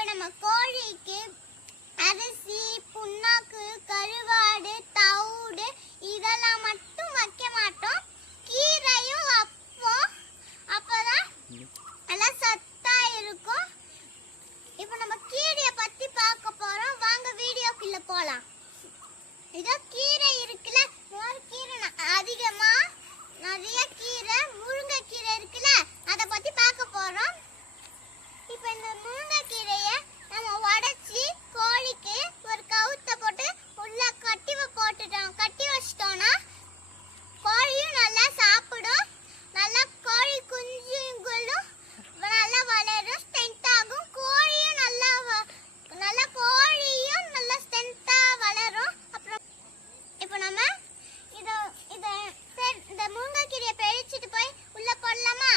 இப்போ நம்ம கோழிக்கு அரிசி, புண்ணாக்கு, கருவாடு, தவிடு இதெல்லாம் மட்டும் வைக்க மாட்டோம். கீரையும் வைப்போம். அப்பதான் எல்லாம் சத்தா இருக்கும். இப்போ நம்ம கீரையை பத்தி பார்க்க போறோம். வாங்க வீடியோக்குள்ள போலாம். இதோ கீரை இருக்குல்ல, கீரை அதிகமா நிறைய கீரை, முருங்கைக்கீரை இருக்குல்ல, அதை பத்தி பார்க்க போறோம். இப்போ இந்த முருங்கைக்கீரையை நம்ம உடைச்சி கோழிக்கு ஒரு கவுத்தை போட்டு உள்ள கட்டி வச்சிட்டோம்னா கோழியும் நல்லா சாப்பிடும். நல்லா கோழி குஞ்சுங்களும் நல்லா வளரும், ஸ்ட்ரென்த் ஆகும். கோழியும் நல்லா கோழியும் நல்லா ஸ்ட்ரென்த்தா வளரும். அப்புறம் இப்போ நம்ம இந்த முருங்கைக்கீரையை பறிச்சுட்டு போய் உள்ள போடலாமா?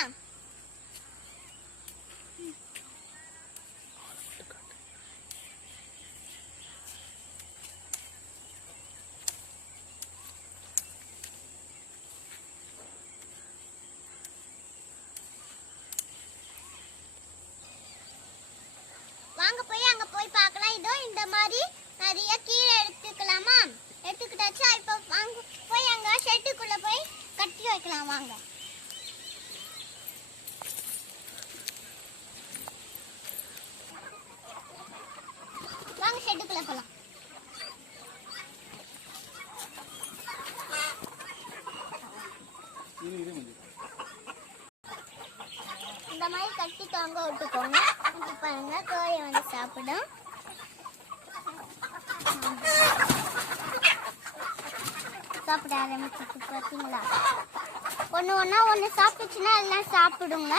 வாங்க போய் அங்க போய் பார்க்கலாம். இதோ இந்த மாதிரி நிறைய கீரை எடுத்துக்கலாமா? எடுத்துக்கிட்டாச்சா? இப்போ வாங்க போய் அங்க ஷெட்டுக்குள்ள போய் கட்டி வைக்கலாம். வாங்க வாங்க ஷெட்டுக்குள்ள போலாம். இந்த மாதிரி கட்டி தொங்க விட்டுக்கோங்க. இப்போ பாருங்க கோழி வந்து சாப்பிடும். சாப்பிட ஆரம்பிச்சிட்டு பார்த்தீங்களா? ஒன்று ஒன்றா சாப்பிட்டுச்சுன்னா எல்லாம் சாப்பிடுங்க.